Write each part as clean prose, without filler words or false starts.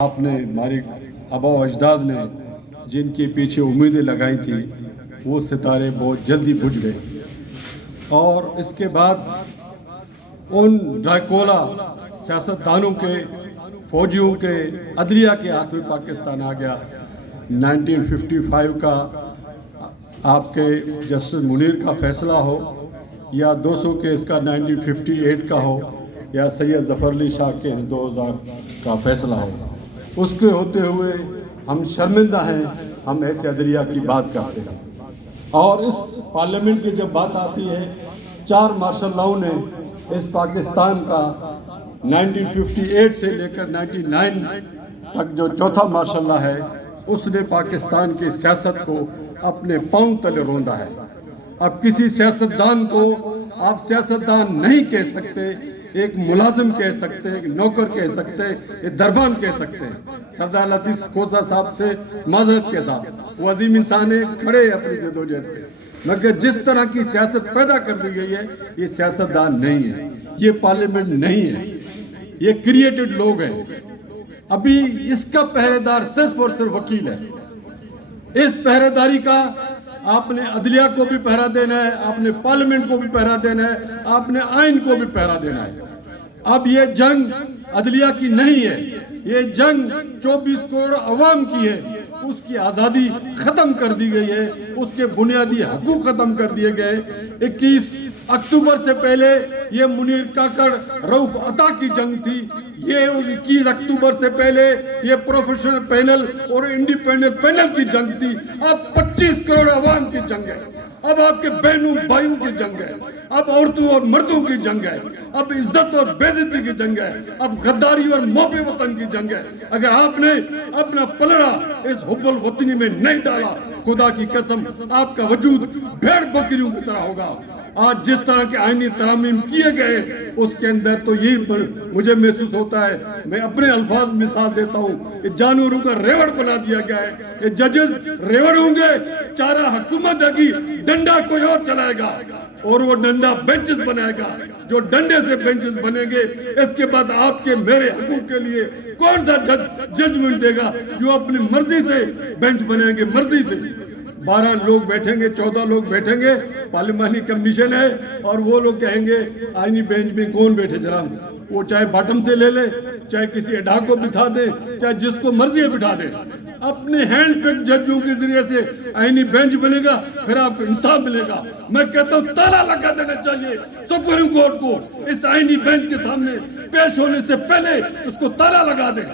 آپ نے ہمارے آبا و اجداد نے جن کے پیچھے امیدیں لگائی تھیں وہ ستارے بہت جلدی بجھ گئے، اور اس کے بعد ان ڈراکولا سیاستدانوں کے، فوجیوں کے، عدلیہ کے ہاتھ میں پاکستان آ گیا۔ 1955 کا آپ کے جسٹس منیر کا فیصلہ ہو یا 200 کیس کا 1958 کا ہو یا سید ظفر علی شاہ کیس 2000 کا فیصلہ ہو، اس کے ہوتے ہوئے ہم شرمندہ ہیں ہم ایسے عدلیہ کی بات کرتے ہیں۔ اور اس پارلیمنٹ کی جب بات آتی ہے، 4 مارشل لاؤ نے اس پاکستان کا 1958 سے لے کر 99 تک جو چوتھا مارشل لا ہے، اس نے پاکستان کی سیاست کو اپنے پاؤں تلے روندا ہے۔ اب کسی سیاستدان کو آپ سیاستدان نہیں کہہ سکتے، ایک ملازم کہہ سکتے، ایک نوکر کہہ سکتے، ایک دربان کہہ سکتے ہیں۔ سردار لطیف کھوسہ صاحب سے معذرت کے ساتھ، وہ عظیم انسان ہے، کھڑے اپنی جدوجہد پہ، مگر جس طرح کی سیاست پیدا کر دی گئی ہے، یہ سیاستدان نہیں ہے، یہ پارلیمنٹ نہیں ہے، یہ کریٹڈ لوگ ہیں۔ ابھی اس کا پہرے دار صرف اور صرف وکیل ہے۔ اس پہرے داری کا آپ نے عدلیہ کو بھی پہرا دینا ہے، آپ نے پارلیمنٹ کو بھی پہرا دینا ہے، آپ نے آئین کو بھی پہرا دینا ہے۔ اب یہ جنگ عدلیہ کی نہیں ہے، یہ جنگ 24 کروڑ عوام کی ہے۔ اس کی آزادی ختم کر دی گئی ہے، اس کے بنیادی حقوق ختم کر دیے گئے۔ 21 اکتوبر سے پہلے یہ منیر کاکڑ رؤف عطا کی جنگ تھی، یہ 21 اکتوبر سے پہلے یہ پروفیشنل پینل اور انڈیپینڈنٹ پینل کی جنگ تھی۔ اب 25 کروڑ عوام کی جنگ ہے، اب آپ کے بہنوں بھائیوں کی جنگ ہے، اب عورتوں اور مردوں کی جنگ ہے، اب عزت اور بے عزتی کی جنگ ہے، اب غداری اور محب وطن کی جنگ ہے۔ اگر آپ نے اپنا پلڑا اس حب الوطنی میں نہیں ڈالا، خدا کی قسم آپ کا وجود بھیڑ بکریوں کی طرح ہوگا۔ آج جس طرح کے آئینی ترامیم کیے گئے اس کے اندر تو یہی مجھے محسوس ہوتا ہے، میں اپنے الفاظ مثال دیتا ہوں، یہ جانوروں کا ریوڑ بنا دیا گیا ہے۔ یہ ججز ریوڑ ہوں گے، چارہ حکومت ہے گی، ڈنڈا کوئی اور چلائے گا، اور وہ ڈنڈا بینچز بنائے گا۔ جو ڈنڈے سے بینچز بنے گے، اس کے بعد آپ کے میرے حقوق کے لیے کون سا ججمنٹ دے گا؟ جو اپنی مرضی سے بینچ بنائیں گے، مرضی سے 12 لوگ بیٹھیں گے، 14 لوگ بیٹھیں گے، پارلیمانی کمیشن ہے، اور وہ لوگ کہیں گے آئینی بینچ میں کون بیٹھے جناب، وہ چاہے باٹم سے لے لے، چاہے کسی اڈا کو بٹھا دے، چاہے جس کو مرضی ہے بٹھا دے۔ اپنے ہینڈ پک ججوں کے ذریعے سے آئینی بینچ بنے گا، پھر آپ کو انصاف ملے گا۔ میں کہتا ہوں تالا لگا دینا چاہیے سپریم کورٹ کو، اس آئینی بینچ کے سامنے پیش ہونے سے پہلے اس کو تالا لگا دے۔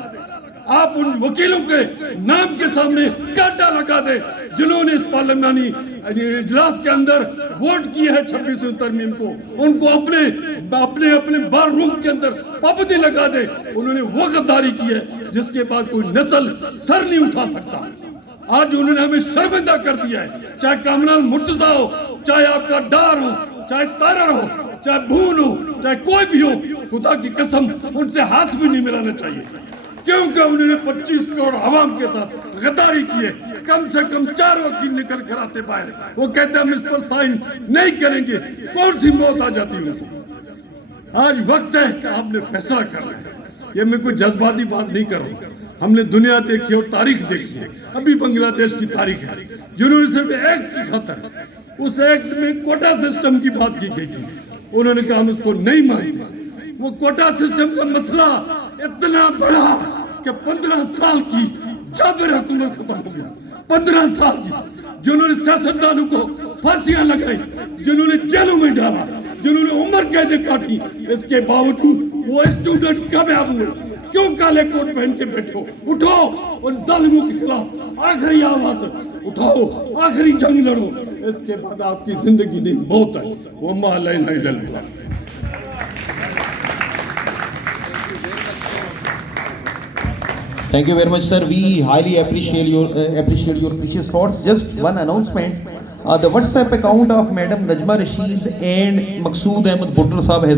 آپ ان وکیلوں کے نام کے سامنے کانٹا لگا دے جنہوں نے اس پارلیمانی اجلاس کے اندر ووٹ کیے ہے 26ویں ترمیم کو، ان کو اپنے بار روم کے اندر پابندی لگا دے۔ انہوں نے وہ غداری کی ہے جس کے بعد کوئی نسل سر نہیں اٹھا سکتا۔ آج انہوں نے ہمیں شرمندہ کر دیا ہے، چاہے کامران مرتضیٰ ہو، چاہے آپ کا ڈار ہو، چاہے تارڑ ہو، چاہے بھون ہو، چاہے کوئی بھی ہو، خدا کی قسم ان سے ہاتھ بھی نہیں ملانا چاہیے، کیونکہ انہوں نے 25 کروڑ عوام کے ساتھ غداری کی ہے۔ کم سے کم 4 وکیل نکل کر آتے باہر، وہ کہتے ہیں ہم اس پر سائن نہیں کریں گے، کون سی موت آ جاتی ان کو۔ آج وقت ہے کہ آپ نے فیصلہ کرنا ہے۔ یہ میں کوئی جذباتی بات نہیں کر رہا ہوں، ہم نے دنیا دیکھی اور تاریخ دیکھی ہے۔ ابھی بنگلہ دیش کی تاریخ ہے، جنہوں نے صرف ایکٹ کی خاطر، اس ایکٹ میں کوٹا سسٹم کی بات کی گئی تھی، انہوں نے کہا ہم اس کو نہیں مانتے۔ وہ کوٹا سسٹم کا مسئلہ اتنا بڑا کہ 15 سال کی جابر حکومت ختم ہو گیا، 15 سال کی، جنہوں نے سیاستدانوں کو پھانسیاں لگائی، جنہوں نے جیلوں میں ڈالا، جنہوں نے عمر قیدیں کاٹی، اس کے باوجود وہ اسٹوڈنٹ کامیاب ہوئے۔ کیوں کالے کوٹ پہن کے بیٹھو؟ اٹھو، ان ظالموں کے خلاف آخری آواز اٹھاؤ، آخری جنگ لڑو۔ اس کے بعد آپ کی زندگی نہیں، موت ہے۔ وَمَا عَلَيْنَا إِلَّا الْبَلَاغُ۔ Thank you very much, sir. We highly appreciate your precious thoughts. Just one announcement. The WhatsApp account of Madam Najma Rashid and Maqsood Ahmed Buttar Sahab has